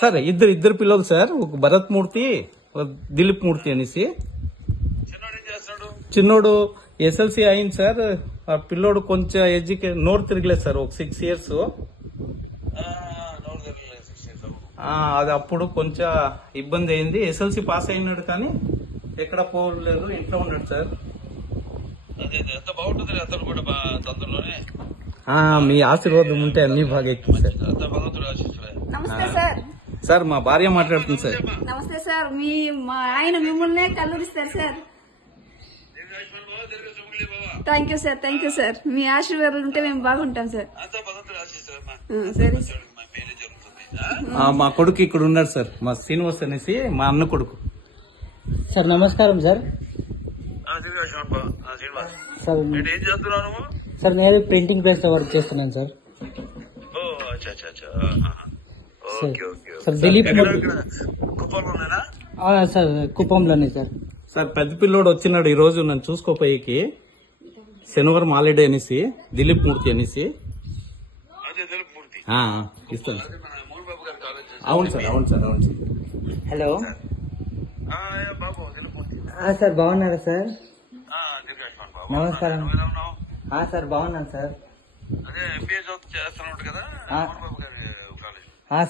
Sir ఇద్దరు పిల్లలు sir, ఒక భరత్ మూర్తి, ఒక దిలీప్ మూర్తి అనేసి. చిన్నోడు ఎస్ఎల్సి అయింది సార్. ఆ పిల్లోడు కొంచెం నోరు తిరగలేదు సార్, ఒక 6 years. అది అప్పుడు కొంచెం ఇబ్బంది అయింది. ఎస్ఎల్సి పాస్ అయినాడు కానీ ఎక్కడ పోలేదు, ఇంట్లో ఉన్నాడు సార్. మీ ఆశీర్వాదం ఉంటే అన్ని బాగా ఎక్కువ సార్. నమస్తే సార్. సార్ మా భార్య మాట్లాడుతుంది సార్. నమస్తే సార్. మా ఆయన మిమ్మల్నే కల్లూరిస్తారు sir. Thank you sir, thank you sir. మీ ఆశీర్వాదాలు ఉంటే మేము బాగుంటాం సార్. సరే సార్. మా కొడుకు ఇక్కడ ఉన్నాడు సార్, మా శ్రీనివాస్ అనేసి, మా అన్న కొడుకు సార్. నమస్కారం సార్. సార్ నేను ప్రింటింగ్ ప్రెస్ లో వర్క్ చేస్తున్నాను సార్. సార్ దిలీప్ సార్ కుప్పంలోనే సార్. సార్ పెద్ద పిల్లోడు వచ్చినాడు ఈ రోజు నన్ను చూసుకోపోయేకి, శనివారం హాలిడే అనేసి, దిలీప్ మూర్తి అనేసి. ఇస్తాను సార్. అవును సార్, అవును సార్, అవును సార్. హలో సార్, బాగున్నారా సార్? నమస్కారం సార్, బాగున్నాను సార్.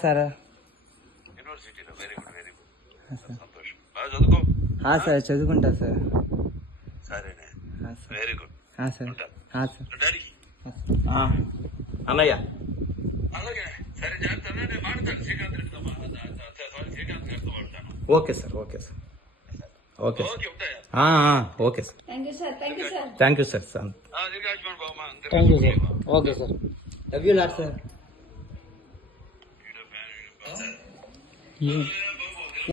సార్ సార్ చదువుకుంటా సార్. అన్నయ్య okay sir, okay sir, okay sir, okay sir. Thank you sir, thank you sir. Thank you sir. Thank you sir. Okay sir. Love you lot sir.